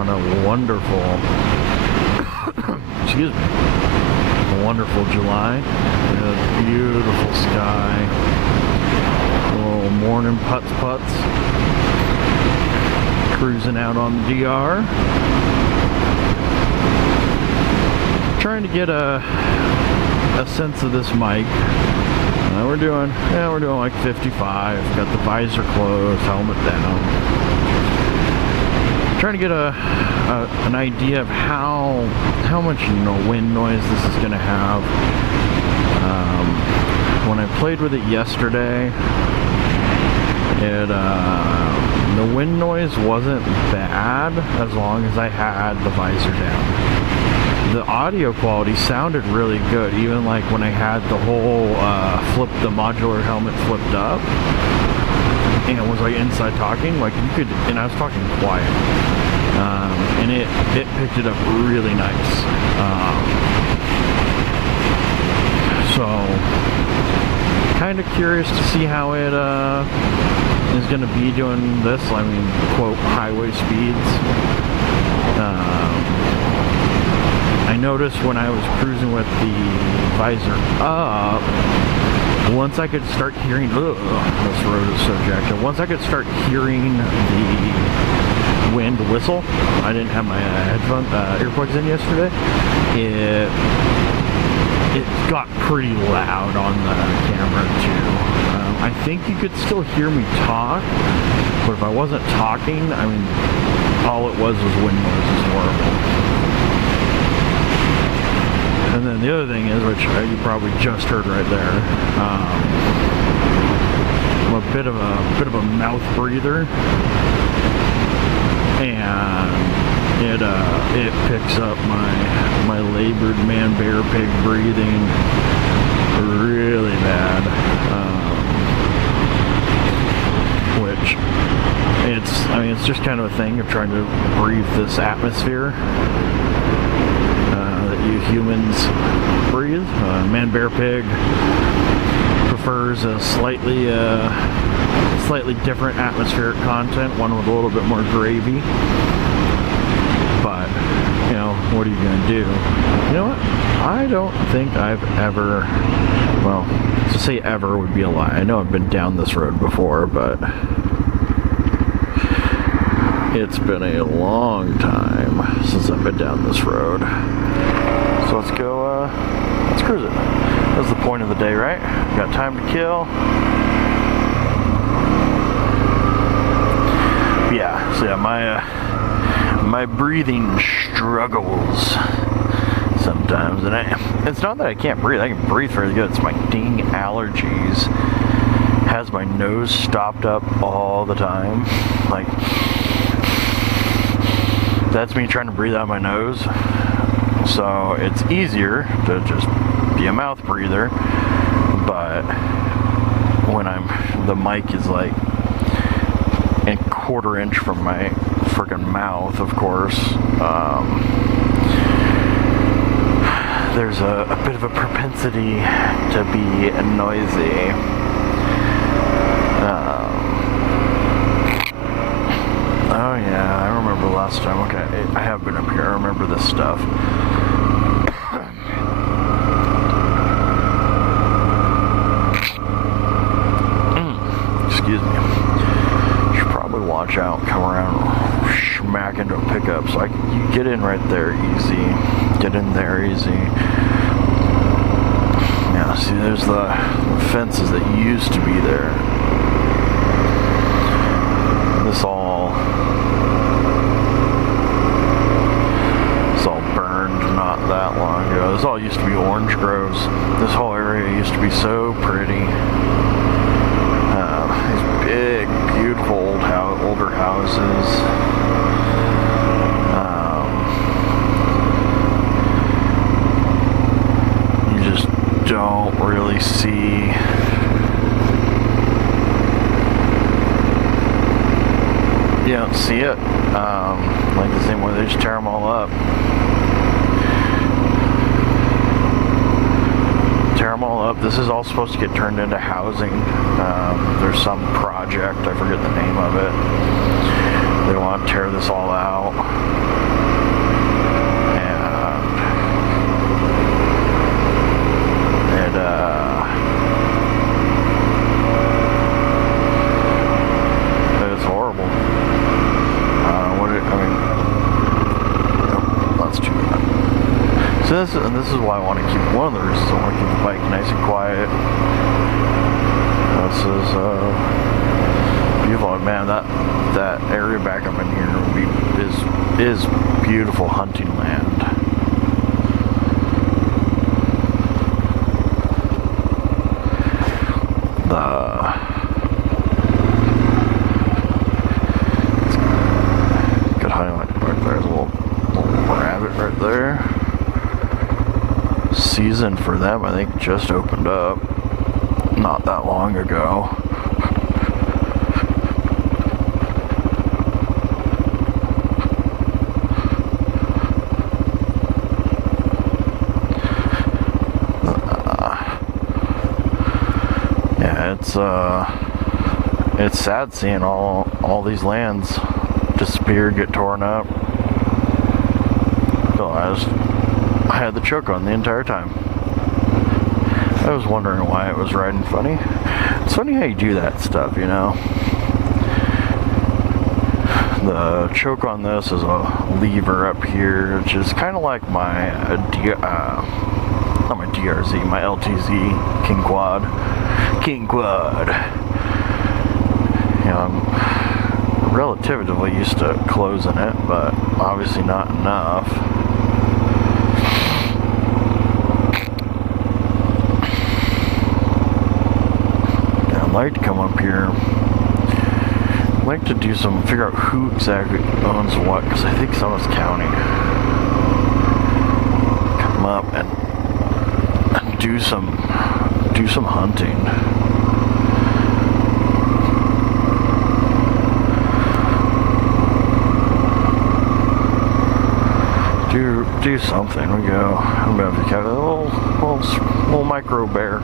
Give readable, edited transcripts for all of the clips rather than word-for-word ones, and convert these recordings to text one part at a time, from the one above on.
on a wonderful, excuse me, a wonderful July. A beautiful sky. A little morning putts. Cruising out on the DR. Trying to get a sense of this mic. We're doing like 55. Got the visor closed, helmet down. Trying to get an idea of how much wind noise this is going to have. When I played with it yesterday, the wind noise wasn't bad as long as I had the visor down. The audio quality sounded really good, even like when I had the whole the modular helmet flipped up and it was like inside talking, like you could, and I was talking quiet, and it picked it up really nice. So kind of curious to see how it is going to be doing this. I mean, quote, highway speeds. I noticed when I was cruising with the visor up, once I could start hearing, this road is so jacked up. Once I could start hearing the wind whistle, I didn't have my earplugs in yesterday, it got pretty loud on the camera too. I think you could still hear me talk, but if I wasn't talking, I mean, all it was wind noise. Is horrible. And then the other thing is, which you probably just heard right there, I'm a bit of a mouth breather, and it picks up my labored man bear pig breathing really bad, which it's just kind of a thing of trying to breathe this atmosphere you humans breathe. Man bear pig prefers a slightly different atmospheric content, one with a little bit more gravy. But what are you gonna do? You know what? I don't think I've ever, well, to say ever would be a lie. I know I've been down this road before, but it's been a long time since I've been down this road. So let's go, let's cruise it. That's the point of the day, right? Got time to kill. Yeah, so yeah, my breathing struggles sometimes. And it's not that I can't breathe. I can breathe very good. It's my dang allergies. Has my nose stopped up all the time. Like, that's me trying to breathe out my nose. So it's easier to just be a mouth breather, but when the mic is like a quarter inch from my freaking mouth, of course, there's a bit of a propensity to be noisy. Oh yeah, I remember last time. Okay, I have been up here. I remember this stuff. Excuse me. Should probably watch out, come around, smack into a pickup. So you get in right there easy. Get in there easy. Yeah, see, there's the fences that used to be there. This all burned not that long ago. This all used to be orange groves. This whole area used to be so pretty. These big, beautiful older houses. You just don't really see you don't see it like the same way. They just tear them all up. This is all supposed to get turned into housing. There's some project, I forget the name of it, They want to tear this all out. It's horrible. That's too bad. So this is why I want to keep, one of the reasons I want to keep the bike nice and quiet. This is beautiful, man. That area back up in here is beautiful hunting land. Good highlight right there. There's a little rabbit right there. Season for them, I think, just opened up not that long ago. It's sad seeing all these lands disappear, get torn up. I had the choke on the entire time. I was wondering why it was riding funny. It's funny how you do that stuff, you know. The choke on this is a lever up here, which is kind of like my not my DRZ, my LTZ King Quad. You know, I'm relatively used to closing it, but obviously not enough. Yeah, I'd like to come up here. I'd like to do some, figure out who exactly owns what, because I think someone's county. Come up and do some hunting. Do something. We go. I'm about to catch a little micro bear.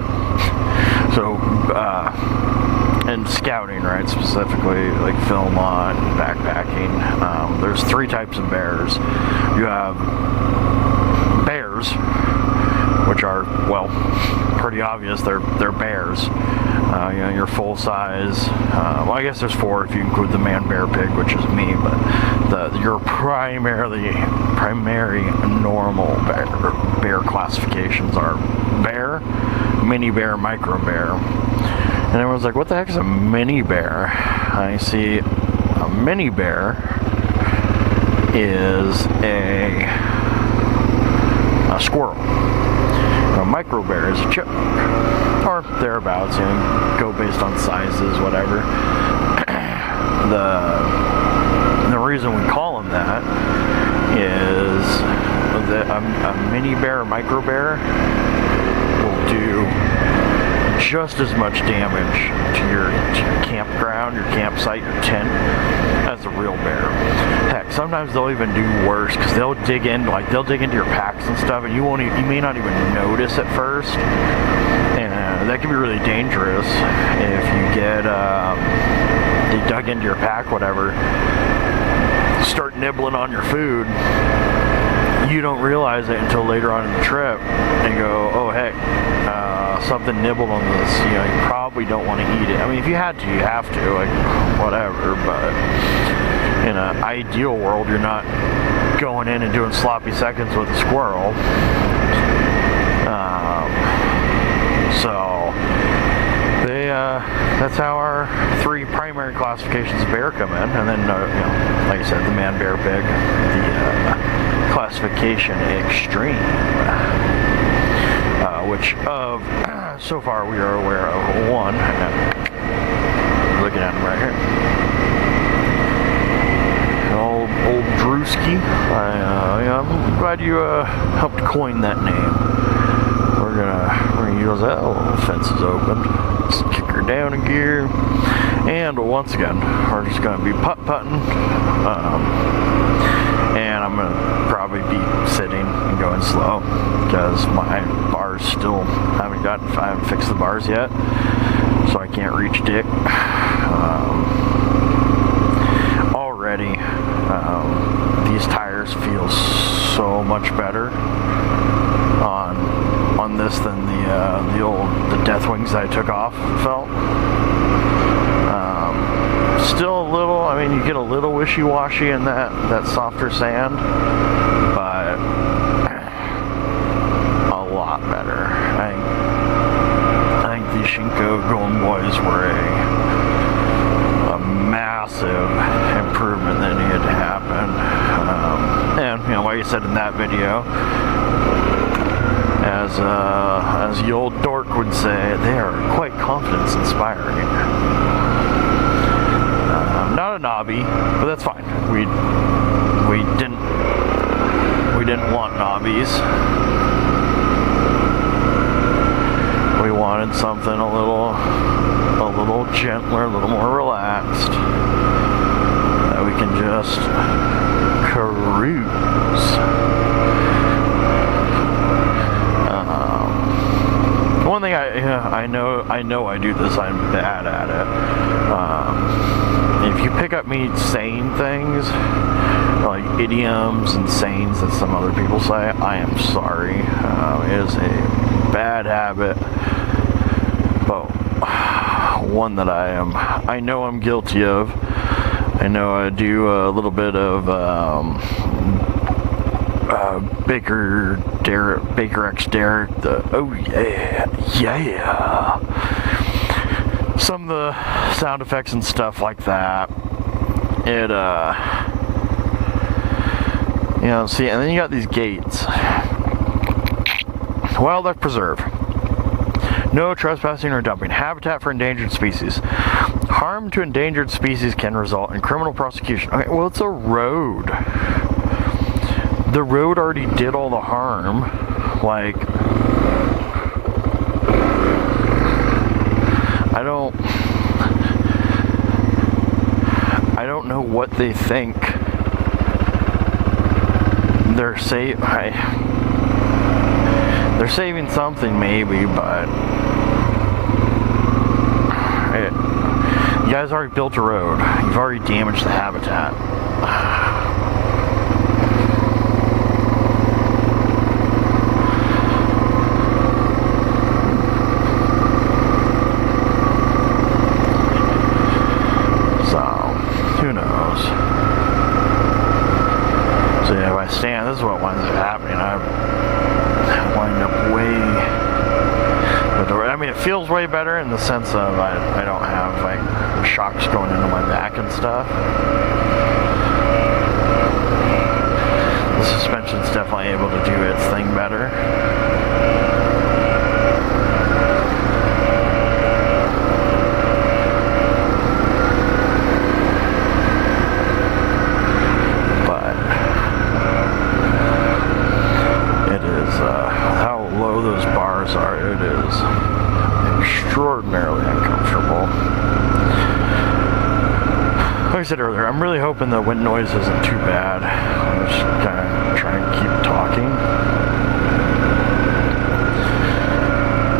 So, and scouting, right? Specifically, like Philmont, backpacking. There's 3 types of bears. You have bears, which are, well, pretty obvious. They're bears. You know, your full size. Well, I guess there's 4 if you include the man bear pig, which is me. But your primary normal bear classifications are bear, mini bear, micro bear. And everyone's like, "What the heck is a mini bear?" I see a mini bear is a squirrel. A micro bear is a chipmunk, or thereabouts. You know, go based on sizes, whatever. The reason we call them that is that a mini bear or micro bear will do just as much damage to your campground, your campsite, your tent as a real bear. Heck, sometimes they'll even do worse because they'll dig into your packs and stuff, and you may not even notice at first, and that can be really dangerous if you get they dug into your pack, whatever, start nibbling on your food. You don't realize it until later on in the trip, and go, "Oh heck, something nibbled on this." You know, you probably don't want to eat it. I mean, if you had to, you have to, like, whatever. But in an ideal world, you're not going in and doing sloppy seconds with a squirrel. So that's how our 3 primary classifications of bear come in, and then you know, like I said, the man bear pig, the classification extreme, which so far we are aware of 1. Looking at him right here, old Drewski. I'm glad you helped coin that name. We're gonna use that. Oh, the fence is open. Let's kick her down a gear, and once again, we're just gonna be putt-putting. And I'm gonna probably be sitting and going slow because my bars still I haven't fixed the bars yet, so I can't reach Dick. Already much better on this than the Death Wings that I took off felt. Still a little, I mean, you get a little wishy-washy in that softer sand, but a lot better. I think the Shinko Golden Boys were a massive improvement that needed to happen. And, you know, like I said in that video, as the old dork would say, they are quite confidence-inspiring. Not a knobby, but that's fine. We didn't want knobbies. We wanted something a little gentler, a little more relaxed, that we can just cruise. One thing I know I do this. I'm bad at it. If you pick up me saying things like idioms and sayings that some other people say, I am sorry. It is a bad habit, but one that I know I'm guilty of. I know I do a little bit of Baker X Derek. Oh yeah. Some of the sound effects and stuff like that. It you know, see, and then you got these gates. Wildlife preserve. No trespassing or dumping. Habitat for endangered species. Harm to endangered species can result in criminal prosecution. Okay, well, it's a road. The road already did all the harm. Like, I don't know what they think they're they're saving something, maybe, but you guys already built a road. You've already damaged the habitat. This is what winds up happening. I wind up way. I mean, it feels way better in the sense of I don't have like shocks going into my back and stuff. The suspension's definitely able to do its thing better. Extraordinarily uncomfortable. Like I said earlier, I'm really hoping the wind noise isn't too bad. I'm just kind of trying to keep talking,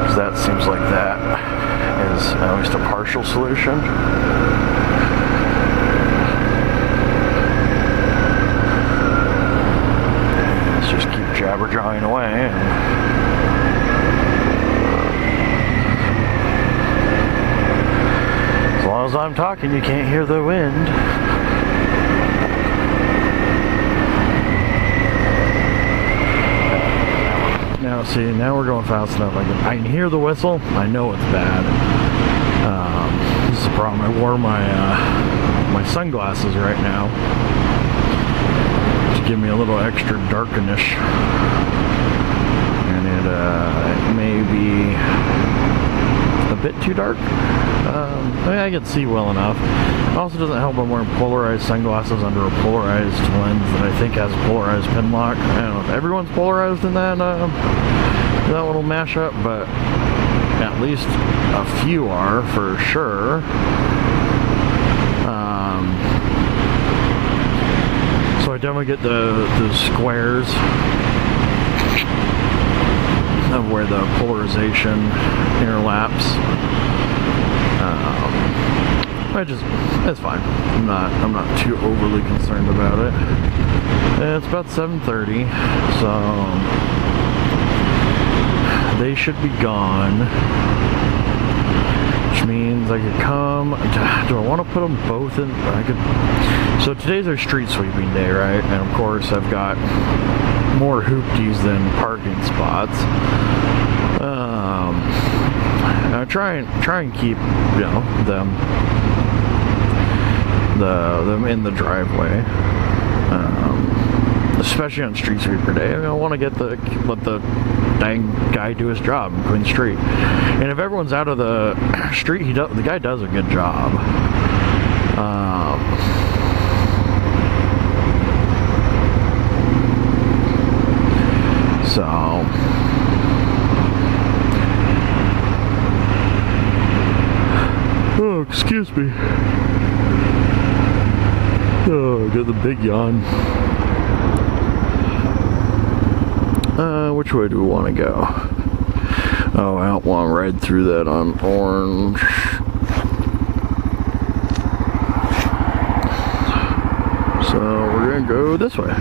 because that seems like that is at least a partial solution. Let's just keep jabber-jawing away. As I'm talking, you can't hear the wind. Now, see, now we're going fast enough. I can hear the whistle. I know it's bad. This is the problem. I wore my sunglasses right now to give me a little extra darkenish, and it may be a bit too dark. I mean, I can see well enough. It also doesn't help I'm wearing polarized sunglasses under a polarized lens that I think has a polarized pin lock. I don't know if everyone's polarized in that little mashup, but at least a few are for sure. So I definitely get the squares of where the polarization interlaps. it's fine. I'm not too overly concerned about it. And it's about 7:30, so they should be gone. Which means I could come. Do I want to put them both in? I could. So today's our street sweeping day, right? And of course, I've got more hoopties than parking spots. I try and keep, you know, them in the driveway. Especially on street sweeper day. I want to let the dang guy do his job and clean the street. And if everyone's out of the street, the guy does a good job. Oh, excuse me. Oh, I got the big yawn. Which way do we want to go? Oh, I don't want to ride through that on orange. So we're gonna go this way.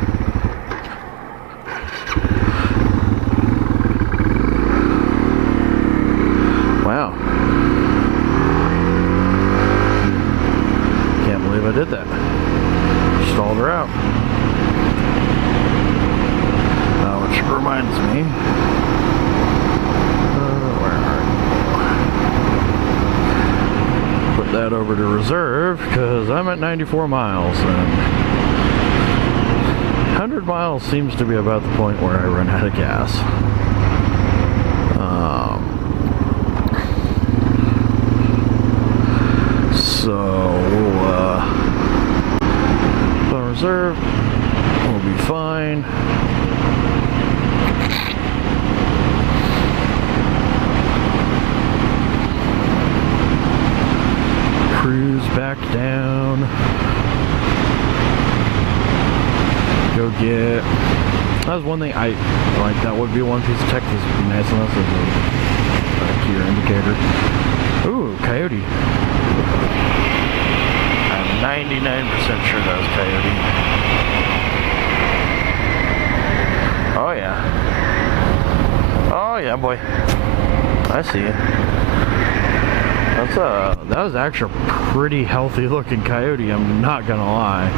Wow. Can't believe I did that. Stalled her out. Which reminds me, where are you? Put that over to reserve because I'm at 94 miles and 100 miles seems to be about the point where I run out of gas. So we'll put on reserve. We'll be fine. Cruise back down. Go get. That was one thing I like. That would be one piece of tech that's nice enough as a gear indicator. Ooh, coyote. I'm 99% sure that was coyote. Oh yeah. Oh yeah, boy. I see you. That was actually a pretty healthy looking coyote, I'm not gonna lie.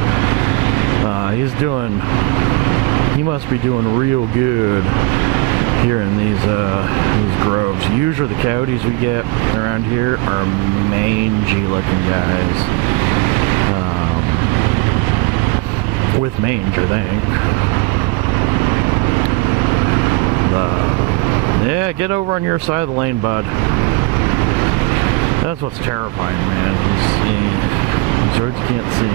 He must be doing real good here in these groves. Usually the coyotes we get around here are mangy looking guys. With mange, I think. Yeah, get over on your side of the lane, bud. That's what's terrifying, man. These roads you can't see.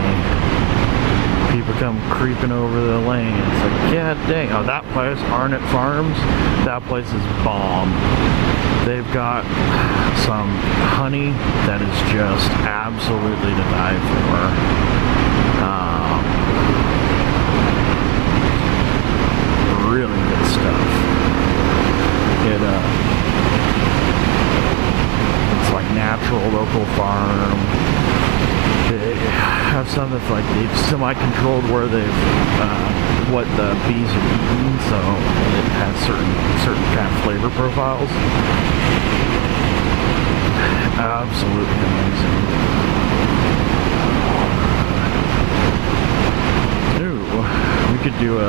People come creeping over the lane. It's like, god dang. Oh, that place, Arnett Farms, that place is bomb. They've got some honey that is just absolutely to die for. Really good stuff. It's like natural local farm. They have some that's like they've semi-controlled where they've what the bees are eating, so it has certain kind of flavor profiles. Absolutely amazing. Ooh, we could do a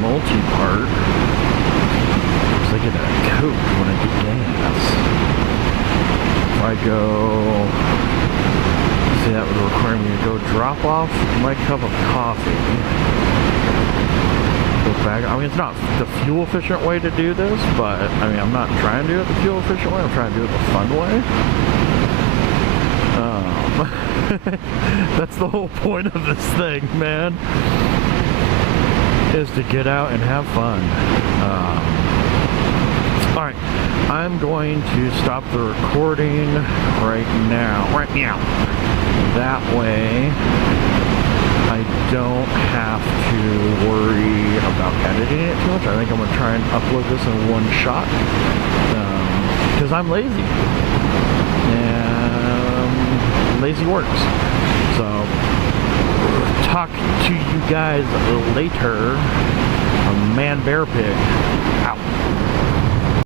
multi-part. I get a Coke when I get gas. If I go, see, that would require me to go drop off my cup of coffee. Go back. I mean, it's not the fuel efficient way to do this, but I mean, I'm not trying to do it the fuel efficient way. I'm trying to do it the fun way. That's the whole point of this thing, man. Is to get out and have fun. Alright, I'm going to stop the recording right now. That way, I don't have to worry about editing it too much. I think I'm going to try and upload this in one shot. Because I'm lazy. And lazy works. So, talk to you guys later. A man bear pig. Out.